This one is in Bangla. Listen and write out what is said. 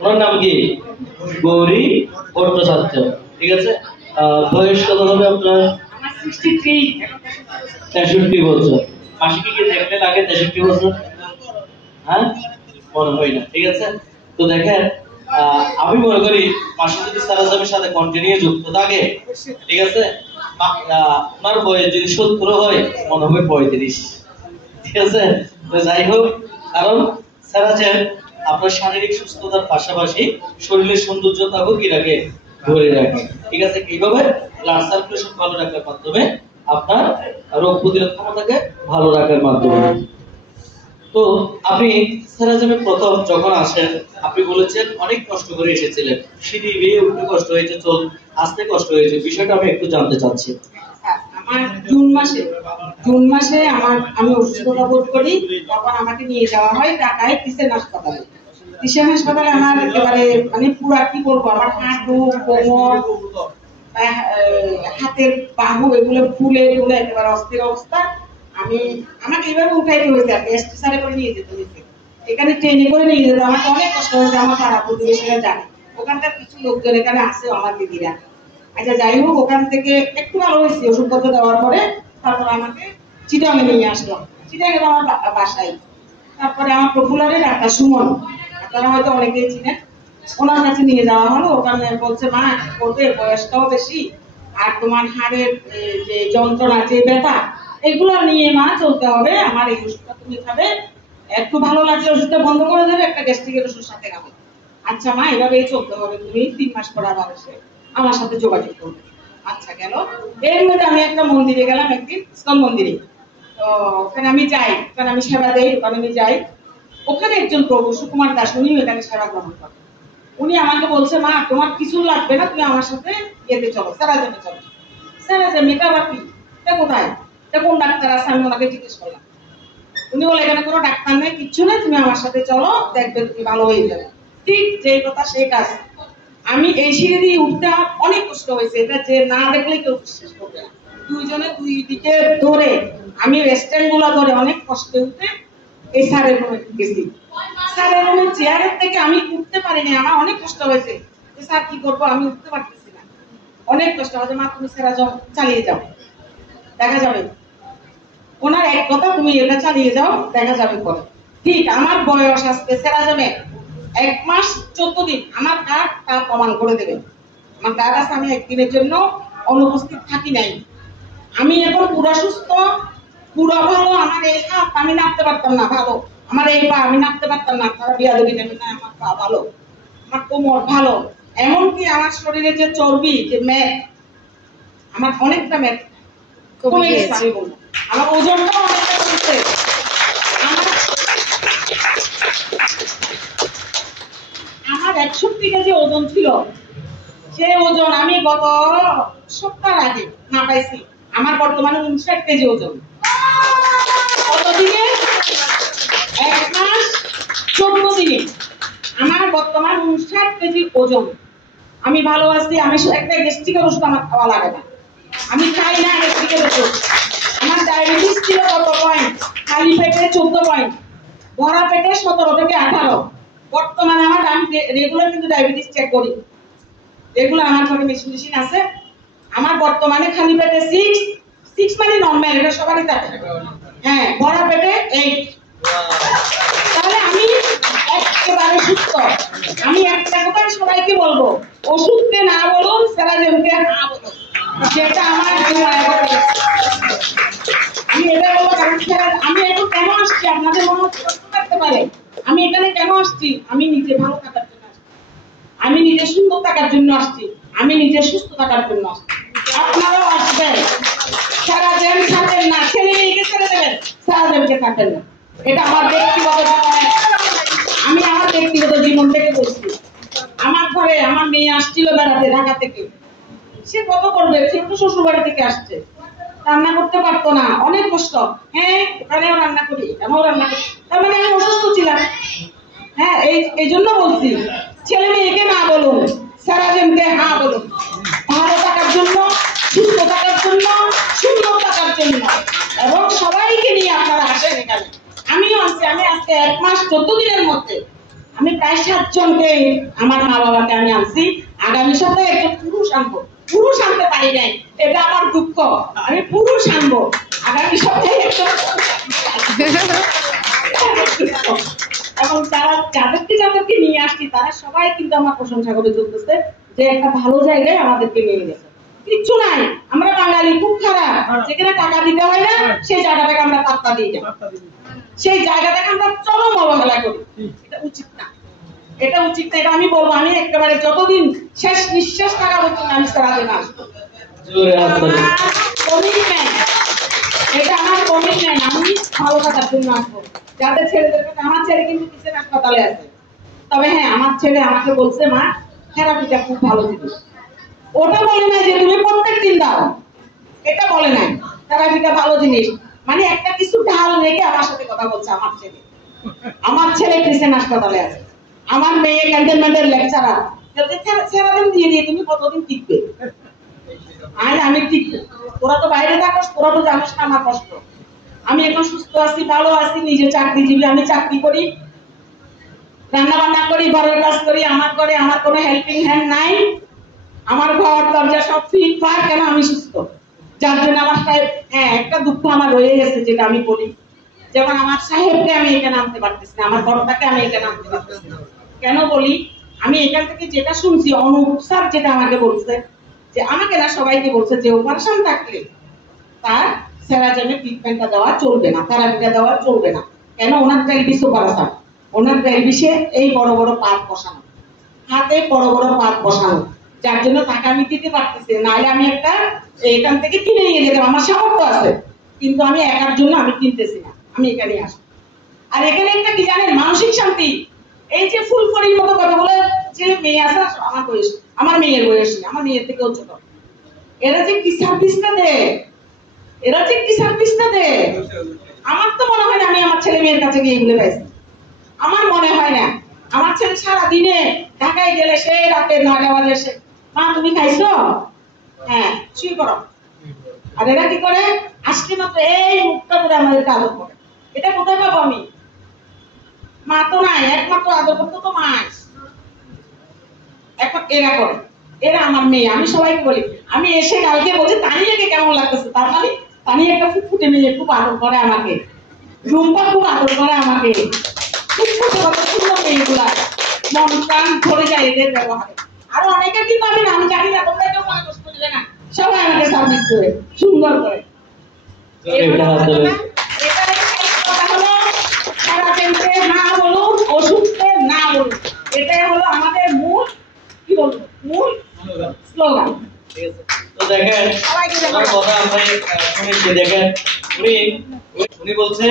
ওনার নাম কি? গৌরী ভট্টাচার্য। ঠিক আছে। বয়স কত হবে আপনার? 63 বছর। মাসিকে কি দেখলে লাগে 63 বছর? হ্যাঁ, মনে হয় না। ঠিক আছে। তো দেখেন, আমি মনে করি মাসি যদি সারাজামের সাথে কন্টিনিউ যুক্ত থাকে, ঠিক আছে, ওনার বয়স যদি 70 হয়, মনে হয় 35। ঠিক আছে। তো যাই হোক, কারণ সারাজাম আপনার শারীরিক সুস্থতার পাশাপাশি শরীরের সৌন্দর্যতাও কি রাখে? ধরে রাখে। ঠিক আছে। এইভাবে ব্লাড সার্কুলেশন ভালো রাখার মাধ্যমে আপনার রোগ প্রতিরোধ ক্ষমতাকে ভালো রাখার মাধ্যমে। তো আপনি সেরাজমে প্রথম যখন আসেন, আপনি বলেছেন অনেক কষ্ট করে এসেছিলেন, সিঁড়ি বেয়ে উঠতে কষ্ট হয়েছে, আসতে কষ্ট হয়েছে, বিষয়টা আমি একটু জানতে চাচ্ছি। আমার জুন মাসে আমি অসুস্থতা বোধ করি, তখন আমাকে নিয়ে যাওয়া হয় ঢাকায় কিসেন হাসপাতালে। কিসেন হাসপাতালে আমার একেবারে মানে পুরা কি বলবো, আমার হাঁটু, কোমর, হাতের বাহু এগুলো ফুলে ফুলে একেবারে অস্থির অবস্থা। আমাকে এইভাবে উঠাইতে হয়েছে, আর স্ট্রেচারে করে নিয়ে যেতে হয়েছে, এখানে ট্রেনে করে নিয়ে যেতে আমাকে অনেক কষ্ট হয়েছে। আমার পাড়া প্রতিবেশীরা জানে, ওখানকার কিছু লোকজন এখানে আসে, আমার দিদিরা। আচ্ছা, যাই হোক, ওখান থেকে একটু ভালো হয়েছে ওষুধপত্র দেওয়ার পরে। তারপরে আমাকে চিটাগাঙে নিয়ে আসলো, চিটাগাঙে আমার বাসায়। তারপরে আমার পপুলারে ডাক্তার সুমন, আপনারা হয়তো অনেকেই চিনেন, ওনার কাছে নিয়ে যাওয়া হলো। ওখানে বলছে, মা করবে, বয়সটাও বেশি, আর তোমার হাড়ের যে যন্ত্রণা, যে ব্যথা, এগুলো নিয়ে মা চলতে হবে, আমার এই ওষুধটা তুমি খাবে, একটু ভালো লাগলে ওষুধটা বন্ধ করে দেবে, একটা গ্যাস্ট্রিকের ওষুধ সাথে খাবে। আচ্ছা মা, এভাবেই চলতে হবে, তুমি 3 মাস পর আবার এসে আমার সাথে যোগাযোগ করবে। আচ্ছা গেল। এর মধ্যে আমি একটা মন্দিরে গেলাম, একদিন ইসকন মন্দিরে। তো ওখানে আমি যাই, ওখানে আমি সেবা দেই, ওখানে আমি যাই। ওখানে একজন প্রভু সুকুমার দাস, উনি এখানে সেবা গ্রহণ করেন। উনি আমাকে বলছে, মা তোমার কিছু লাগবে না, তুমি আমার সাথে ইয়েতে চলো, সেরাজমে চলো। সেরাজম এটা আবার কি, এটা কোথায়, এটা কোন ডাক্তার আছে? আমি ওনাকে জিজ্ঞেস করলাম। উনি বলে, এখানে কোনো ডাক্তার নেই, কিচ্ছু নেই, তুমি আমার সাথে চলো, দেখবে তুমি ভালো হয়ে যাবে। ঠিক যে কথা সেই কাজ। আমি এই সিঁড়ি দিয়ে উঠতে আমার অনেক কষ্ট হয়েছে, এটা যে না দেখলে কেউ বিশ্বাস করবে না। দুইজনে দুই দিকে ধরে, আমি রেস্টুরেন্ট গুলো ধরে অনেক কষ্টে উঠে এই স্যারের রুমে গেছি। স্যারের রুমের চেয়ারের থেকে আমি উঠতে পারিনি, আমার অনেক কষ্ট হয়েছে। স্যার কি করবো, আমি উঠতে পারতেছি না, অনেক কষ্ট হয়েছে। মা তুমি সেরাজম চালিয়ে যাও, দেখা যাবে। ওনার এক কথা, তুমি এটা চালিয়ে যাও, দেখা যাবে পরে। ঠিক আমার বয়স আসতে সেরাজমে 1 মাস 14 দিন, আমার কার্ড তা প্রমাণ করে দেবে। আমার কার্ড আছে, আমি একদিনের জন্য অনুপস্থিত থাকি নাই। আমি এখন পুরো সুস্থ, পুরো ভালো। আমার এই হাত আমি নাড়তে পারতাম না, ভালো। আমার এই পা আমি নাড়তে পারতাম না, তারা বিয়াদবি নেবে না। আমার পা ভালো, আমার কোমর ভালো, এমনকি আমার শরীরে যে চর্বি, যে ম্যাট, আমার অনেকটা ম্যাট কমে গেছে। আমি বলবো আমার ওজনটাও অনেকটা কমেছে। আমার 61 কেজি ওজন ছিল, সেই ওজন আমি গত সপ্তাহ আগে না পাইছি। আমার বর্তমানে 59 কেজি ওজন। কতদিনে? 1 মাস 14 দিনে আমার বর্তমান 59 কেজি ওজন। আমি ভালো আছি। আমি একটা গ্যাস্ট্রিকের ওষুধ আমার খাওয়া লাগে না, আমি খাই না গ্যাস্ট্রিকের ওষুধ। আমার ডায়াবেটিস ছিল কত পয়েন্ট, খালি পেটে 14 পয়েন্ট, ভরা পেটে 17 থেকে 18। বর্তমানে আমি রেগুলার কিন্তু ডায়াবেটিস চেক করি, রেগুলার আমার ঘরে মেশিন আছে। আমার বর্তমানে খালি পেটে 6 মানে নরমাল, এটা সবারই থাকে। হ্যাঁ, ভরা পেটে 8। তাহলে আমি একেবারে সুস্থ। আমি একটা কথাই সবাইকে বলবো, ওষুধকে না বলুন, সেরাজমকে হ্যাঁ বলুন। যেটা আমার আমি এটা বলবো, কারণ আমি একটু কেন আসছি, আপনাদের মনে থাকতে পারে আমি এখানে কেন আসছি। আমি নিজে ভালো থাকার জন্য আসছি, আমি নিজে সুন্দর থাকার জন্য আসছি, আমি নিজে সুস্থ থাকার জন্য আসছি। আপনারাও আসবেন, সেরাজম ছাড়বেন না, ছেলে মেয়েকে ছেড়ে দেবেন, সেরাজমকে ছাড়বেন না। এটা আমার ব্যক্তিগত জীবন, আমি আমার ব্যক্তিগত জীবন থেকে বলছি। আমার ঘরে আমার মেয়ে আসছিল বেড়াতে ঢাকা থেকে, সে কত করবে, সে তো শ্বশুর বাড়ি থেকে আসছে, রান্না করতে পারতো না, অনেক কষ্ট। হ্যাঁ, ওখানেও রান্না করি, এমনও রান্না করি, তার মানে আমি অসুস্থ ছিলাম। হ্যাঁ, এই জন্য বলছি, ছেলে মেয়েকে না বলুন, সেরাজমকে হ্যাঁ বলুন। ভালো থাকার জন্য, সুস্থ থাকার জন্য, সুন্দর থাকার জন্য, এবং সবাইকে নিয়ে আপনারা আসেন এখানে। আমিও আসছি। আমি আজকে 1 মাস 14 দিনের মধ্যে আমি প্রায় 7 জনকে আমার মা বাবাকে আমি আনছি। আগামী সপ্তাহে একটা পুরুষ আনবো, পুরুষ আনতে পারি নাই, এটা আমার দুঃখ। আমি পুরুষ আনবো আগামী সপ্তাহে একটা। এবং যাদেরকে নিয়ে আসছি তারা সবাই কিন্তু আমার প্রশংসা করে চলতেছে যে একটা ভালো জায়গায় আমাদেরকে নিয়ে গেছে। কিচ্ছু নাই, আমরা বাঙালি খুব খারাপ, যেখানে টাকা দিতে হয় না সেই জায়গাটাকে আমরা পাত্তা দিই না, সেই জায়গাটাকে আমরা চরম অবহেলা করি। এটা উচিত না, এটা উচিত না, এটা আমি বলবো। আমি একেবারে যতদিন শেষ নিঃশ্বাস থাকা পর্যন্ত আমি সারাদিন আসবো। এটা আমার কমিটমেন্ট, আমি ভালো থাকার জন্য আসবো। যাদের ছেলেদের কাছে, আমার ছেলে কিন্তু কিসের হাসপাতালে আছে, তবে হ্যাঁ আমার ছেলে আমাকে বলছে মা থেরাপিটা খুব ভালো জিনিস। ওটা বলে না যে তুমি প্রত্যেক দিন দাও, এটা বলে নাই। থেরাপিটা ভালো জিনিস মানে একটা কিছু ঢাল রেখে আমার সাথে কথা বলছে আমার ছেলে। আমার ছেলে ক্রিসেন হাসপাতালে আছে, আমার মেয়ে ক্যান্টনমেন্টের লেকচারার। সারাদিন দিয়ে দিয়ে তুমি কতদিন টিকবে? আর আমি টিকবো, তোরা তো বাইরে থাকস, তোরা তো জানিস না আমার কষ্ট। আমি এখন সুস্থ আছি, ভালো আছি, নিজে চাকরিজীবী, আমি চাকরি করি, রান্না বান্না করি, ঘরের কাজ করি। আমার ঘরে আমার কোনো হেল্পিং হ্যান্ড নাই, আমার ঘর দরজা সব ফিটফাট। কেন? আমি সুস্থ, যার জন্য আমার সাহেব। হ্যাঁ একটা দুঃখ আমার রয়ে গেছে যেটা আমি বলি, যেমন আমার সাহেবকে আমি এখানে আনতে পারতেছি না, আমার ঘরটাকে আমি এখানে আনতে পারতেছি না। কেন বলি? আমি এখান থেকে যেটা শুনছি, অনুপ স্যার যেটা আমাকে বলছে, যে আমাকে না সবাইকে বলছে যে অপারেশন থাকলে তার সেরাজেনের ট্রিটমেন্টটা দেওয়া চলবে না, থেরাপিটা দেওয়া চলবে না। কেন? ওনার পেলভিস অপারেশন, ওনার পেলভিসে এই বড় বড় পাত বসানো, হাতে বড় বড় পাত বসানো, যার জন্য টাকা আমি দিতে পারতেছি না। নাহলে আমি একটা এখান থেকে কিনে নিয়ে যেতাম, আমার সামর্থ্য আছে, কিন্তু আমি একার জন্য আমি কিনতেছি না, আমি এখানে আসি। আর এখানে একটা কি জানেন, মানসিক শান্তি। এই যে ফুলফড়ির মতো কথা বলে যে মেয়ে আছে আমার বয়স, আমার মেয়ের বয়স, আমার মেয়ের থেকে ছোট, এরা যে কি সার্ভিসটা দেয়, এরা যে কি সার্ভিসটা দেয়, আমার তো মনে হয় না আমি আমার ছেলে মেয়ের কাছে গিয়ে এগুলো পাইছি। আমার মনে হয় না। আমার ছেলে সারা দিনে ঢাকায় গেলে সে রাতে 9টা বাজে এসে, মা তুমি খাইছো? হ্যাঁ, শুয়ে পড়ো। আর এরা কি করে? আজকে মাত্র এই মুখটা ধরে আমাদেরকে আদর করে। এটা কোথায় পাবো আমি? মা তো নাই, একমাত্র আদর করতে তো মা। এখন এরা করে, এরা আমার মেয়ে। আমি সবাইকে বলি, আমি এসে কালকে বলছি তানিয়াকে কেমন লাগতেছে, তার মানে তানিয়া একটা ফুটফুটে মেয়ে, খুব আদর করে আমাকে, রুম্পা খুব আদর করে আমাকে, খুব সুন্দর মেয়েগুলা, মন প্রাণ ভরে যায় এদের ব্যবহারে। আরো অনেকে কিন্তু আমি জানি না, তোমরা কেউ মনে কষ্ট দিলে না, সবাই আমাকে সার্ভিস করে সুন্দর করে। না বলুন, অসুখে না বলুন, এটাই হলো আমাদের মূল, কি বলবো, মূল স্লোগান। ঠিক আছে, তো দেখেন কথা আমরা শুনেছি। দেখেন উনি বলছে